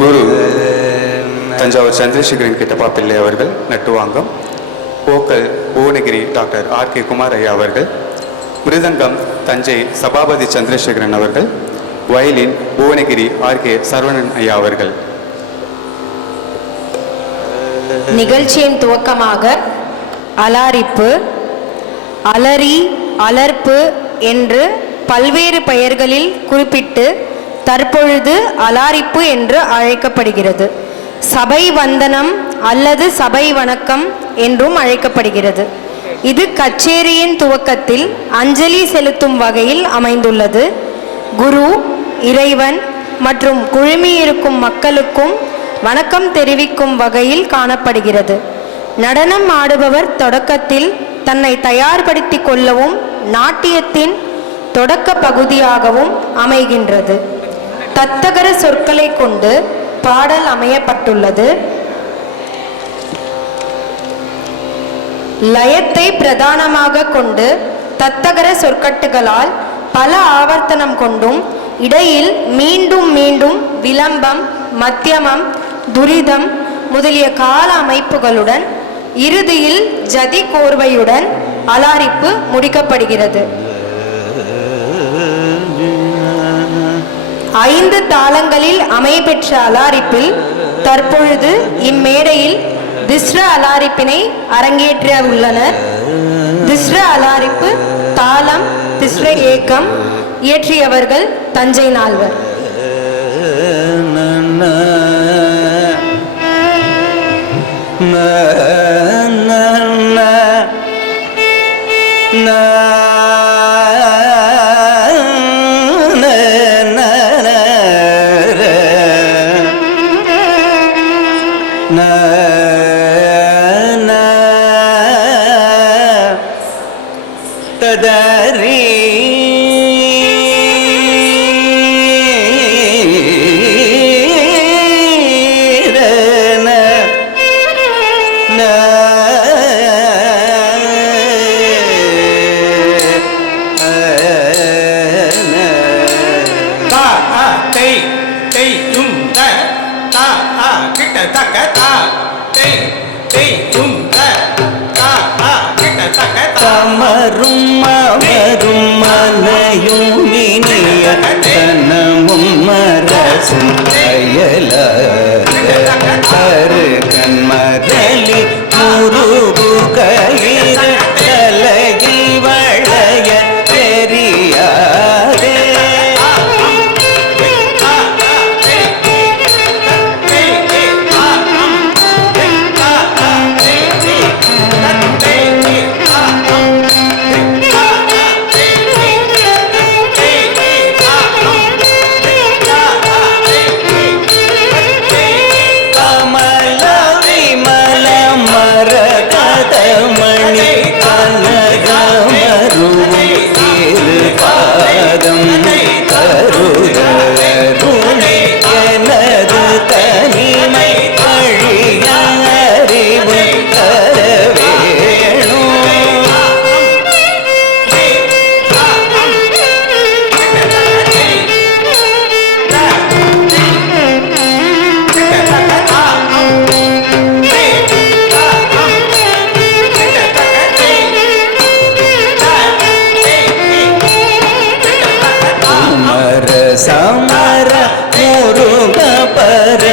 குரு தஞ்சாவூர் சந்திரசேகரன் கிட்டப்பா பிள்ளை அவர்கள் nattuvangam. Vocal Bhuvanagiri doctor R K. Kumar ஐயா அவர்கள். மிருதங்கம் தஞ்சை சபாபதி சந்திரசேகரன் அவர்கள். Violin Bhuvanagiri RK. சரவணன் ஐயா அவர்கள். நிகழ்ச்சியின் துவக்கமாக அலாரிப்பு, அலரி, அலர்ப்பு என்று பல்வேறு பெயர்களில் குறிப்பிட்டு தற்பொழுது அலாரிப்பு என்று அழைக்கப்படுகிறது. சபை வந்தனம் அல்லது சபை வணக்கம் என்றும் அழைக்கப்படுகிறது. இது கச்சேரியின் துவக்கத்தில் அஞ்சலி செலுத்தும் வகையில் அமைந்துள்ளது. குரு, இறைவன் மற்றும் குழுமியிருக்கும் மக்களுக்கும் வணக்கம் தெரிவிக்கும் வகையில் காணப்படுகிறது. நடனம் ஆடுபவர் தொடக்கத்தில் தன்னை தயார்படுத்தி கொள்ளவும் நாட்டியத்தின் தொடக்க பகுதியாகவும் அமைகின்றது. தத்தகர சொற்களை கொண்டு பாடல் அமையப்பட்டுள்ளது. லயத்தை பிரதானமாக கொண்டு தத்தகர சொற்கட்டுகளால் பல ஆவர்த்தனம் கொண்டும் இடையில் மீண்டும் மீண்டும் விளம்பம், மத்தியமம், துரிதம் முதலிய கால அமைப்புகளுடன் இறுதியில் ஜதி கோர்வையுடன் அலாரிப்பு முடிக்கப்படுகிறது. 5 தாளங்களில் அமையப்பெற்ற அலாரிப்பில் தற்பொழுது இம்மேடையில் திஸ்ர அலாரிப்பினை அரங்கேற்ற உள்ளனர். திஸ்ர அலாரிப்பு தாளம் திஸ்ர ஏக்கம் இயற்றியவர்கள் தஞ்சை நால்வர். தமரும் அவரும் மலையும் இனிய தனமும் மரசும் அயலரு கண்மரலி முருகு கயிற தலைகி வளைய தெரியாதே சமர முருக பர